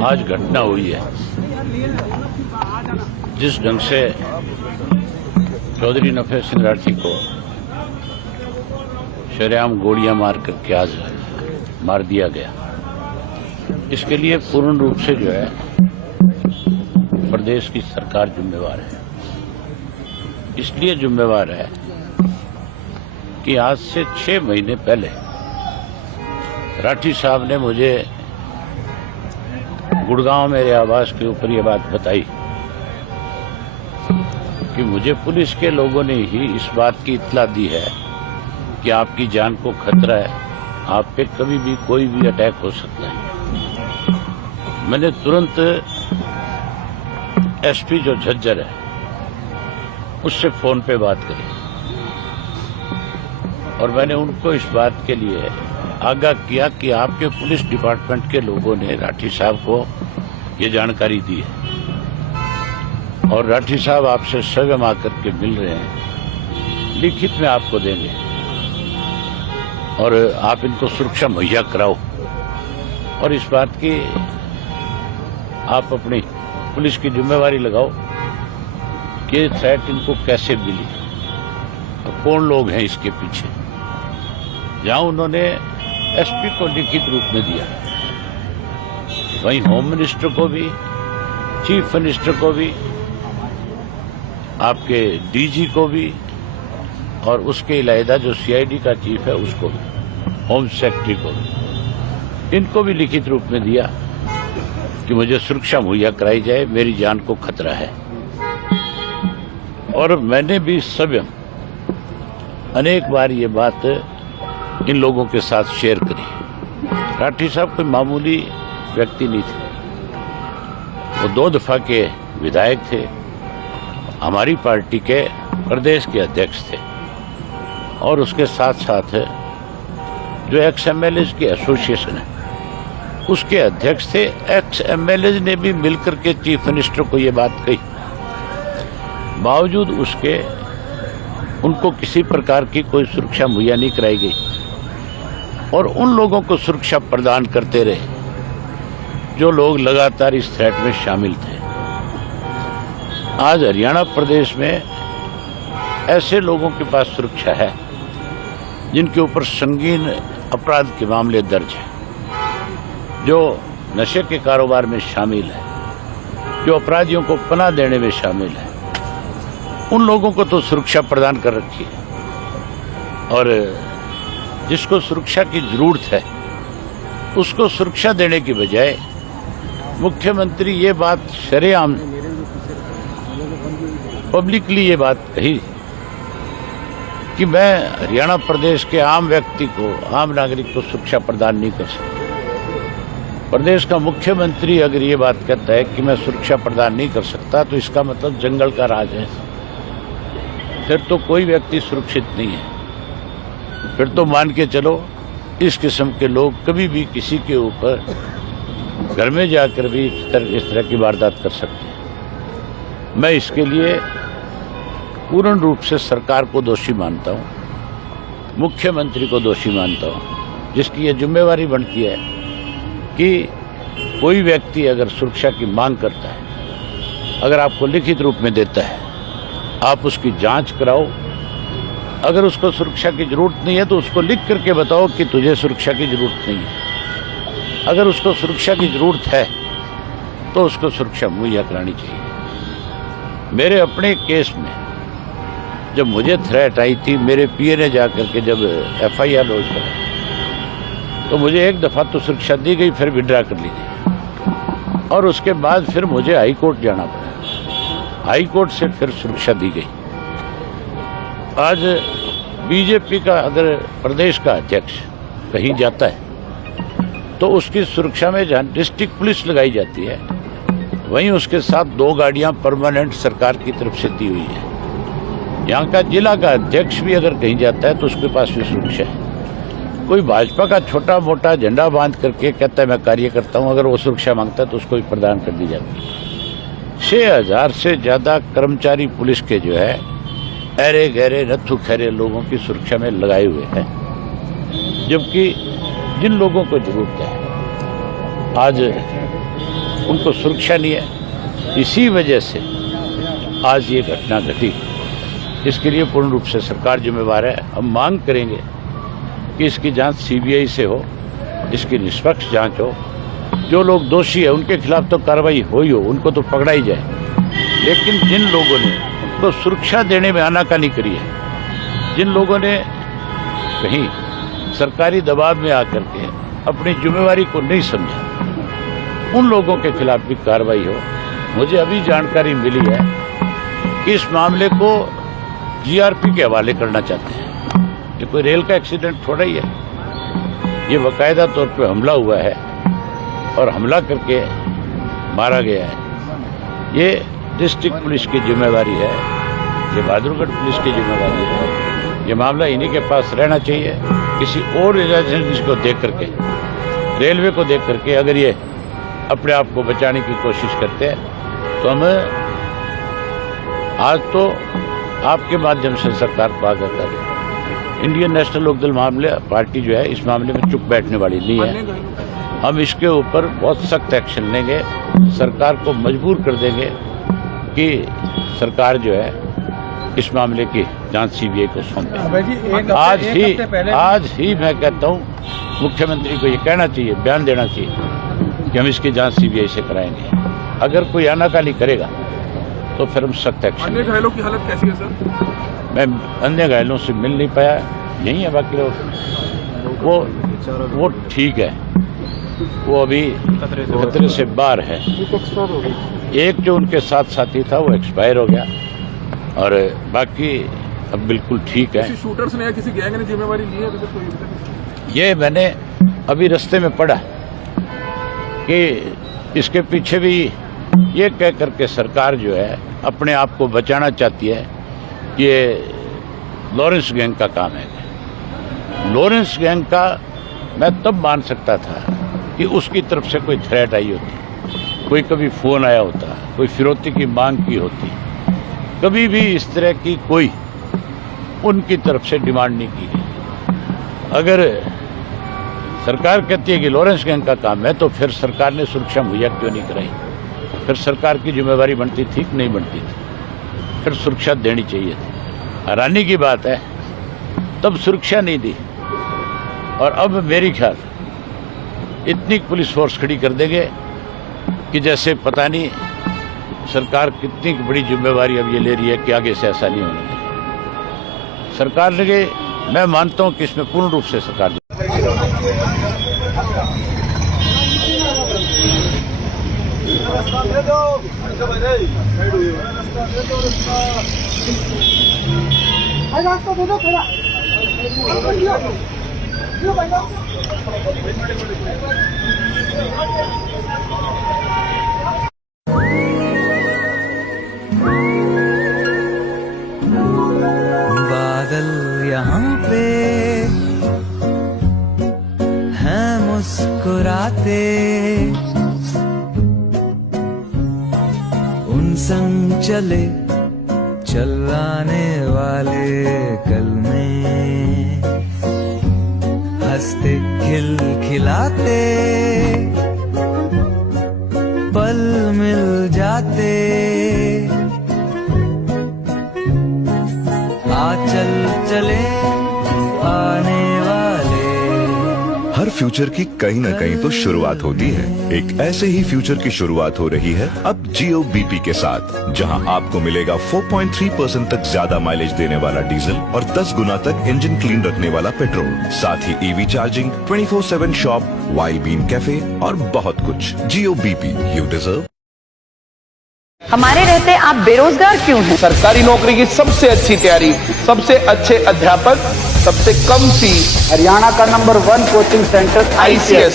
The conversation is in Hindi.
आज घटना हुई है, जिस ढंग से चौधरी नफे सिंह राठी को शरेआम गोलियां मार करके आज मार दिया गया, इसके लिए पूर्ण रूप से जो है प्रदेश की सरकार जिम्मेवार है। इसलिए जिम्मेवार है कि आज से 6 महीने पहले राठी साहब ने मुझे गुड़गांव मेरे आवास के ऊपर ये बात बताई कि मुझे पुलिस के लोगों ने ही इस बात की इत्तला दी है कि आपकी जान को खतरा है, आप पे कभी भी कोई भी अटैक हो सकता है। मैंने तुरंत एसपी जो झज्जर है उससे फोन पे बात करी और मैंने उनको इस बात के लिए आगाह किया कि आपके पुलिस डिपार्टमेंट के लोगों ने राठी साहब को ये जानकारी दी है और राठी साहब आपसे स्वयं आकर के मिल रहे हैं, लिखित में आपको देंगे और आप इनको सुरक्षा मुहैया कराओ और इस बात की आप अपनी पुलिस की जिम्मेवारी लगाओ कि ये थ्रेट इनको कैसे मिली और कौन लोग हैं इसके पीछे। जहां उन्होंने एसपी को लिखित रूप में दिया, वहीं होम मिनिस्टर को भी, चीफ मिनिस्टर को भी, आपके डीजी को भी और उसके इलावा जो सीआईडी का चीफ है उसको भी, होम सेक्रेटरी को भी, इनको भी लिखित रूप में दिया कि मुझे सुरक्षा मुहैया कराई जाए, मेरी जान को खतरा है। और मैंने भी स्वयं अनेक बार ये बात इन लोगों के साथ शेयर करी। राठी साहब कोई मामूली व्यक्ति नहीं थे, वो 2 दफा के विधायक थे, हमारी पार्टी के प्रदेश के अध्यक्ष थे और उसके साथ साथ जो एक्स एमएलए की एसोसिएशन है उसके अध्यक्ष थे। एक्स एमएलए ने भी मिलकर के चीफ मिनिस्टर को ये बात कही, बावजूद उसके उनको किसी प्रकार की कोई सुरक्षा मुहैया नहीं कराई गई और उन लोगों को सुरक्षा प्रदान करते रहे जो लोग लगातार इस थ्रेट में शामिल थे। आज हरियाणा प्रदेश में ऐसे लोगों के पास सुरक्षा है जिनके ऊपर संगीन अपराध के मामले दर्ज हैं, जो नशे के कारोबार में शामिल है, जो अपराधियों को पनाह देने में शामिल है। उन लोगों को तो सुरक्षा प्रदान कर रखी है और जिसको सुरक्षा की जरूरत है उसको सुरक्षा देने की बजाय मुख्यमंत्री ये बात शरेआम पब्लिकली ये बात कही कि मैं हरियाणा प्रदेश के आम व्यक्ति को, आम नागरिक को सुरक्षा प्रदान नहीं कर सकता। प्रदेश का मुख्यमंत्री अगर ये बात कहता है कि मैं सुरक्षा प्रदान नहीं कर सकता तो इसका मतलब जंगल का राज है, फिर तो कोई व्यक्ति सुरक्षित नहीं है। फिर तो मान के चलो इस किस्म के लोग कभी भी किसी के ऊपर घर में जाकर भी इस तरह की वारदात कर सकते हैं। मैं इसके लिए पूर्ण रूप से सरकार को दोषी मानता हूँ, मुख्यमंत्री को दोषी मानता हूँ, जिसकी ये जिम्मेवारी बनती है कि कोई व्यक्ति अगर सुरक्षा की मांग करता है, अगर आपको लिखित रूप में देता है, आप उसकी जांच कराओ। अगर उसको सुरक्षा की जरूरत नहीं है तो उसको लिख करके बताओ कि तुझे सुरक्षा की जरूरत नहीं है। अगर उसको सुरक्षा की जरूरत है तो उसको सुरक्षा मुहैया करानी चाहिए। मेरे अपने केस में जब मुझे थ्रेट आई थी, मेरे पीए ने जाकर के जब एफआईआर लॉन्च करा तो मुझे 1 दफ़ा तो सुरक्षा दी गई, फिर विड्रा कर ली गई और उसके बाद फिर मुझे हाई कोर्ट जाना पड़ा, हाई कोर्ट से फिर सुरक्षा दी गई। आज बीजेपी का अगर प्रदेश का अध्यक्ष कहीं जाता है तो उसकी सुरक्षा में जहाँ डिस्ट्रिक्ट पुलिस लगाई जाती है, वहीं उसके साथ 2 गाड़ियां परमानेंट सरकार की तरफ से दी हुई है। यहाँ का जिला का अध्यक्ष भी अगर कहीं जाता है तो उसके पास भी सुरक्षा है। कोई भाजपा का छोटा मोटा झंडा बांध करके कहता है मैं कार्य करता हूँ, अगर वो सुरक्षा मांगता है तो उसको भी प्रदान कर दी जाती है। 6000 से ज़्यादा कर्मचारी पुलिस के जो है अरे गहरे नत्थु खैरे लोगों की सुरक्षा में लगाए हुए हैं, जबकि जिन लोगों को जरूरत है आज उनको सुरक्षा नहीं है। इसी वजह से आज ये घटना घटी। इसके लिए पूर्ण रूप से सरकार जिम्मेवार है। हम मांग करेंगे कि इसकी जांच सीबीआई से हो, इसकी निष्पक्ष जांच हो। जो लोग दोषी है उनके खिलाफ तो कार्रवाई हो ही हो, उनको तो पकड़ा ही जाए। लेकिन जिन लोगों ने उनको सुरक्षा देने में आनाकानी करी है, जिन लोगों ने कहीं सरकारी दबाव में आकर के अपनी जिम्मेवारी को नहीं समझा, उन लोगों के खिलाफ भी कार्रवाई हो। मुझे अभी जानकारी मिली है कि इस मामले को जीआरपी के हवाले करना चाहते हैं। ये कोई रेल का एक्सीडेंट थोड़ा ही है, ये बाकायदा तौर पे हमला हुआ है और हमला करके मारा गया है। ये डिस्ट्रिक्ट पुलिस की जिम्मेवारी है, ये बहादुरगढ़ पुलिस की जिम्मेवारी है। ये मामला इन्हीं के पास रहना चाहिए। किसी और एजेंसी को देख करके, रेलवे को देख करके अगर ये अपने आप को बचाने की कोशिश करते हैं तो हम आज तो आपके माध्यम से सरकार को आगाह करें। इंडियन नेशनल लोकदल मामले पार्टी जो है इस मामले में चुप बैठने वाली नहीं है। हम इसके ऊपर बहुत सख्त एक्शन लेंगे, सरकार को मजबूर कर देंगे कि सरकार जो है इस मामले की जांच सीबीआई को सौंपे। आज ही मैं कहता हूँ मुख्यमंत्री को ये कहना चाहिए, बयान देना चाहिए कि हम इसकी जांच सीबीआई से कराएंगे। अगर कोई आनाकानी करेगा तो फिर हम सख्त एक्शन। अन्य घायलों की हालत कैसी है सर? मैं अन्य घायलों से मिल नहीं पाया, यही है। बाकी लोग वो ठीक है, वो अभी खतरे से बाहर है। एक जो उनके साथ साथी था वो एक्सपायर हो गया और बाकी अब बिल्कुल ठीक है। किसी शूटर्स ने या किसी गैंग ने जिम्मेवारी ली है अभी तक कोई? ये मैंने अभी रास्ते में पढ़ा कि इसके पीछे भी ये कह करके सरकार जो है अपने आप को बचाना चाहती है कि ये लॉरेंस गैंग का काम है। लॉरेंस गैंग का मैं तब मान सकता था कि उसकी तरफ से कोई थ्रेट आई होती, कोई कभी फ़ोन आया होता, कोई फिरौती की मांग की होती। कभी भी इस तरह की कोई उनकी तरफ से डिमांड नहीं की गई। अगर सरकार कहती है कि लॉरेंस गैंग का काम है तो फिर सरकार ने सुरक्षा मुहैया क्यों नहीं कराई? फिर सरकार की जिम्मेवारी बनती थी कि नहीं बनती थी? फिर सुरक्षा देनी चाहिए थी। हैरानी की बात है तब सुरक्षा नहीं दी और अब मेरी ख्याल इतनी पुलिस फोर्स खड़ी कर देंगे कि जैसे पता नहीं सरकार कितनी बड़ी जिम्मेवारी अब ये ले रही है कि आगे से ऐसा नहीं होना चाहिए। सरकार लगे, मैं मानता हूँ कि इसमें पूर्ण रूप से सरकार बादल यहाँ पे हैं मुस्कुराते, उन संग चले चलाने वाले कल में हंसते खिलखिलाते पल मिल जाते। चल चले आने वाले। हर फ्यूचर की कहीं न कहीं तो शुरुआत होती है। एक ऐसे ही फ्यूचर की शुरुआत हो रही है अब जियो बीपी के साथ, जहां आपको मिलेगा 4.3% तक ज्यादा माइलेज देने वाला डीजल और 10 गुना तक इंजन क्लीन रखने वाला पेट्रोल, साथ ही EV charging, 24/7 shop, wild bean cafe और बहुत कुछ। Jio BP, you deserve. हमारे रहते आप बेरोजगार क्यों हैं? सरकारी नौकरी की सबसे अच्छी तैयारी, सबसे अच्छे अध्यापक, सबसे कम फीस, हरियाणा का नंबर 1 कोचिंग सेंटर ICS